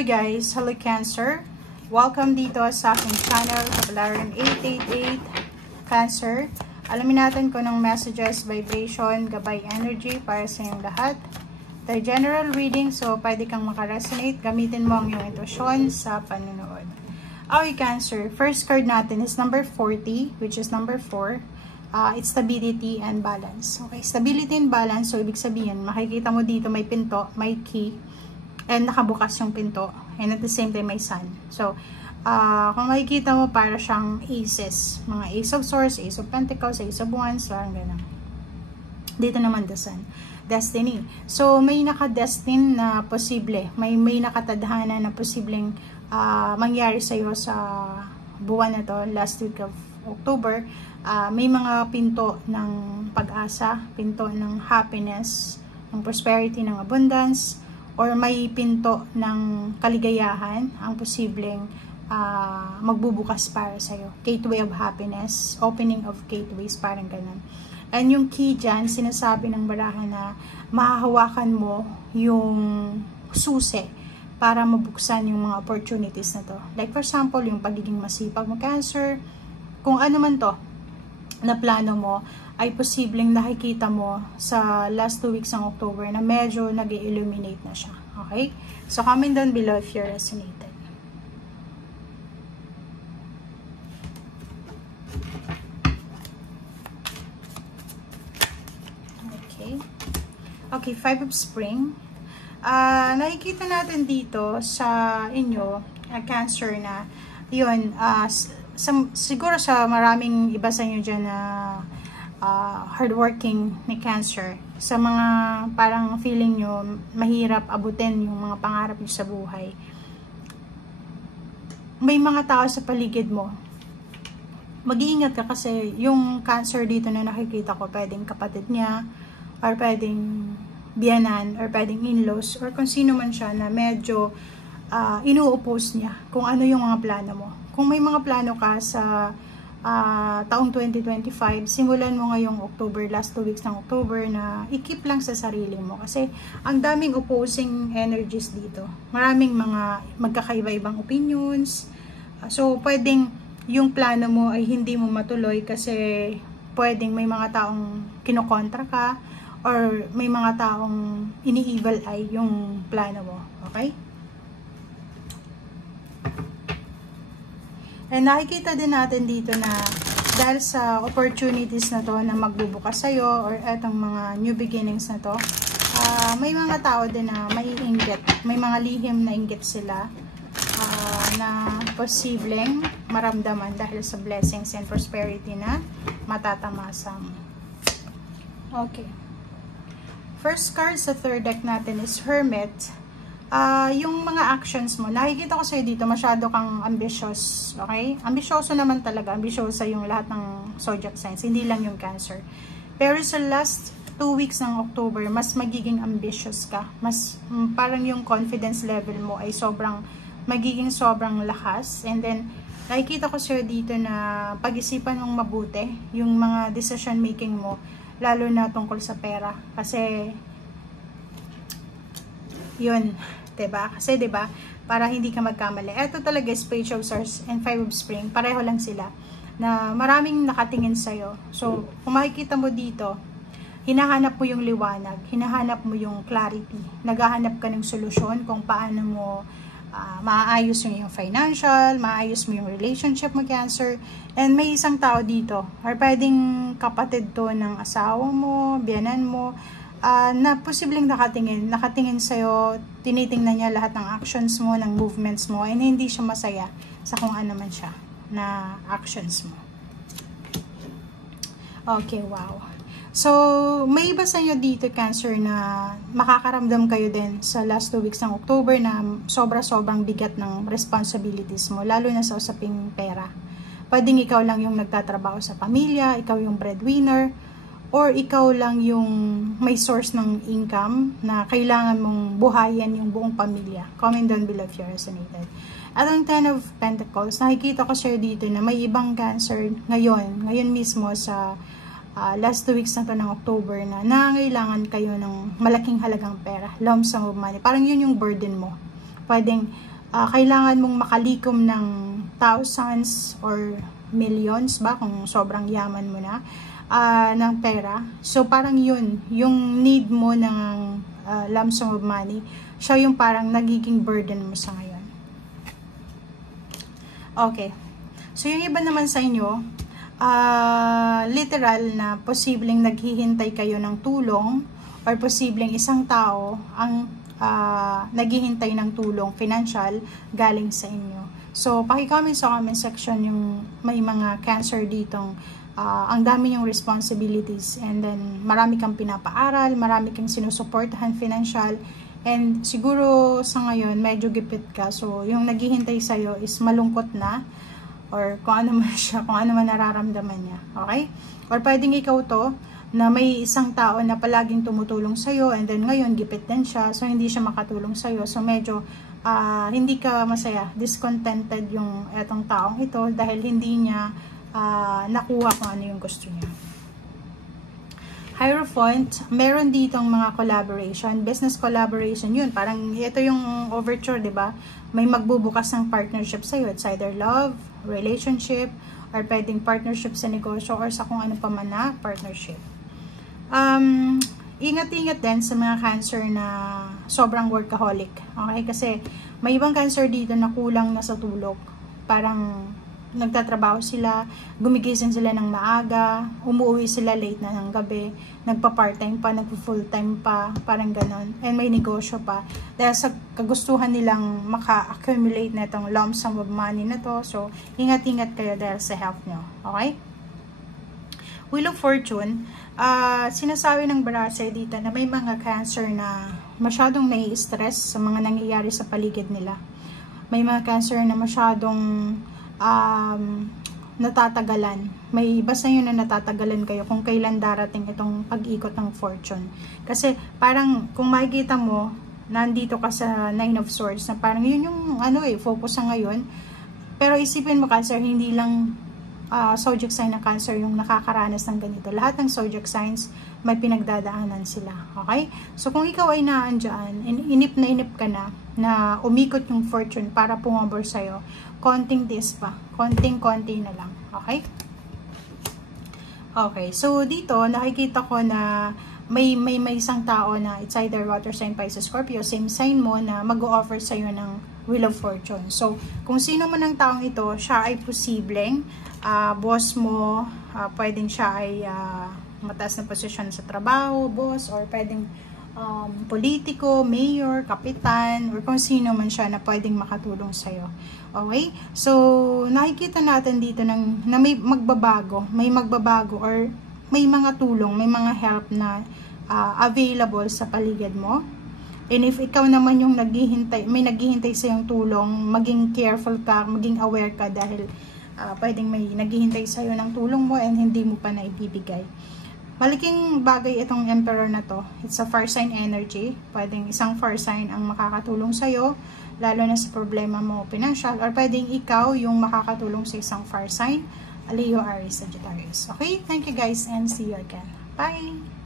Hello guys, hello Cancer. Welcome dito sa aking channel, Kapalaran 888 Cancer. Alamin natin kung anong messages, vibration, gabay energy para sa inyong lahat. The general reading, so pwede kang makaresonate. Gamitin mo ang iyong intuition sa panunood. Okay Cancer, first card natin is number 40, which is number 4. It's stability and balance. Okay, stability and balance, so ibig sabihin, makikita mo dito may pinto, may key, and nakabukas yung pinto, and at the same time may sun. So, kung makikita mo, para siyang aces. Mga ace of swords, ace of pentacles, ace of wands, parang gano'n. Dito naman the sun. Destiny. So, may nakadestin na posible. May nakatadhana na posibleng mangyari sa'yo sa buwan na to, last week of October. May mga pinto ng pag-asa, pinto ng happiness, ng prosperity, ng abundance, or may pinto ng kaligayahan ang posibleng magbubukas para sa'yo. Gateway of happiness, opening of gateways, parang ganun. And yung key dyan, sinasabi ng barahan na mahahawakan mo yung susi para mabuksan yung mga opportunities na to. Like for example, yung pagiging masipag mo Cancer, kung ano man to na plano mo, ay posibleng nakikita mo sa last 2 weeks ng October na medyo nag-illuminate na siya. Okay? So, comment down below if you're resonated. Okay. Okay, 5 of Spring. Nakikita natin dito sa inyo, Cancer, na yun, siguro sa maraming iba sa inyo dyan na hardworking ni Cancer, sa mga parang feeling nyo mahirap abutin yung mga pangarap nyo sa buhay, may mga tao sa paligid mo, mag-iingat ka kasi yung Cancer dito na nakikita ko, pwedeng kapatid niya, or pwedeng biyanan, or pwedeng in-laws, or kung sino man siya na medyo inu-oppose niya kung ano yung mga plano mo. Kung may mga plano ka sa taong 2025, simulan mo ngayong October, last 2 weeks ng October, na i-keep lang sa sarili mo. Kasi ang daming opposing energies dito. Maraming mga magkakaiba-ibang opinions. So, pwedeng yung plano mo ay hindi mo matuloy kasi pwedeng may mga taong kinokontra ka, or may mga taong ini-evil eye yung plano mo. Okay? And nakikita din natin dito na dahil sa opportunities na to na magbubukas sa'yo, or etong mga new beginnings na to, may mga tao din na maiinggit, may mga lihim na inggit sila na posibleng maramdaman dahil sa blessings and prosperity na matatamasa mo. Okay. First card sa third deck natin is Hermit. Yung mga actions mo, nakikita ko sa'yo dito, masyado kang ambitious, okay? Ambisyoso naman talaga, ambisyosa yung lahat ng zodiac signs, hindi lang yung Cancer. Pero sa last 2 weeks ng October, mas magiging ambitious ka. Mas parang yung confidence level mo ay magiging sobrang lakas. And then, nakikita ko sa'yo dito na pag-isipan mong mabuti yung mga decision making mo, lalo na tungkol sa pera. Kasi, yun, diba? Kasi diba, para hindi ka magkamali. Ito talaga is Page of Swords and 5 of Spring. Pareho lang sila. Na maraming nakatingin sa'yo. So, kung makikita mo dito, hinahanap mo yung liwanag. Hinahanap mo yung clarity. Naghahanap ka ng solusyon kung paano mo maayos yung iyong financial, maayos mo yung relationship mo Cancer. And may isang tao dito, or pwedeng kapatid to ng asawa mo, biyanan mo, na posibleng nakatingin sa'yo, tinitingnan niya lahat ng actions mo, ng movements mo, and hindi siya masaya sa kung ano man siya na actions mo. Okay, wow. So, may iba sa inyo dito Cancer na makakaramdam kayo din sa last 2 weeks ng October na sobrang bigat ng responsibilities mo, lalo na sa usaping pera. Pwedeng ikaw lang yung nagtatrabaho sa pamilya, ikaw yung breadwinner, or ikaw lang yung may source ng income na kailangan mong buhayan yung buong pamilya. Comment down below if you're resonated. At ang 10 of Pentacles, nakikita ko sa'yo dito na may ibang Cancer ngayon mismo sa last 2 weeks na to ng October na nangangailangan kayo ng malaking halagang pera, lump sum of money. Parang yun yung burden mo. Pwedeng kailangan mong makalikom ng thousands or millions ba kung sobrang yaman mo na ng pera. So parang yun, yung need mo ng lump sum of money, siya yung parang nagiging burden mo sa ngayon. Okay. So yung iba naman sa inyo, literal na posibleng naghihintay kayo ng tulong or posibleng isang tao ang naghihintay ng tulong financial galing sa inyo. So, paki-comment sa comment section yung may mga Cancer ditong ang dami yung responsibilities and then marami kang pinapaaral, marami kang sinusuportahan financial, and siguro sa ngayon medyo gipit ka. So, yung naghihintay sa'yo is malungkot na or kung ano man siya, kung ano man nararamdaman niya. Okay? Or pwedeng ikaw to, na may isang tao na palaging tumutulong sa'yo and then ngayon gipit din siya, so hindi siya makatulong sa'yo. So medyo hindi ka masaya, discontented yung etong taong ito dahil hindi niya nakuha kung ano yung gusto niya. Hierophant, meron ditong mga collaboration, business collaboration yun. Parang ito yung overture, di ba? May magbubukas ng partnership sa'yo. It's either love, relationship, or pwedeng partnership sa negosyo or sa kung ano pa man na partnership. Ingat-ingat din sa mga Cancer na sobrang workaholic. Okay? Kasi may ibang Cancer dito na kulang na sa tulog. Parang nagtatrabaho sila, gumigising sila ng maaga, umuwi sila late na ng gabi, nagpa-part-time pa, nagpa-full-time pa, parang ganon. And may negosyo pa. Dahil sa kagustuhan nilang maka-accumulate na itong lump sum of money na to. So, ingat-ingat kayo dahil sa health nyo. Okay? Wheel of Fortune, sinasabi ng Barasa dito na may mga Cancer na masyadong nai-stress sa mga nangyayari sa paligid nila. May mga Cancer na masyadong natatagalan. May basta yun na natatagalan kayo kung kailan darating itong pag-ikot ng fortune. Kasi parang kung makikita mo, nandito ka sa Nine of Swords na parang yun yung focus sa ngayon. Pero isipin mo Cancer, hindi lang zodiac sign ng Cancer yung nakakaranas ng ganito. Lahat ng zodiac signs may pinagdadaanan sila. Okay? So kung ikaw ay naandyan, inip ka na umikot yung fortune para pumabor sa'yo, konting this pa. Konting-konti na lang. Okay? Okay. So dito, nakikita ko na may isang tao na it's either water sign, Pisces, Scorpio, same sign mo na mag-o-offer sa'yo ng Wheel of Fortune. So, kung sino man ang taong ito, siya ay posibleng boss mo, pwedeng siya ay mataas na posisyon sa trabaho, boss, or pwedeng politiko, mayor, kapitan, or kung sino man siya na pwedeng makatulong sa'yo. Okay? So, nakikita natin dito na may magbabago, or may mga tulong, may mga help na available sa paligid mo. And if ikaw naman yung may naghihintay sa yung tulong, maging careful ka, maging aware ka dahil pwedeng may naghihintay sa iyo ng tulong mo and hindi mo pa naibibigay. Malaking bagay itong Emperor na to. It's a fire sign energy. Pwedeng isang fire sign ang makakatulong sa iyo, lalo na sa problema mo financial, or pwedeng ikaw yung makakatulong sa isang fire sign, Leo, Aries, Sagittarius. Okay? Thank you guys and see you again. Bye!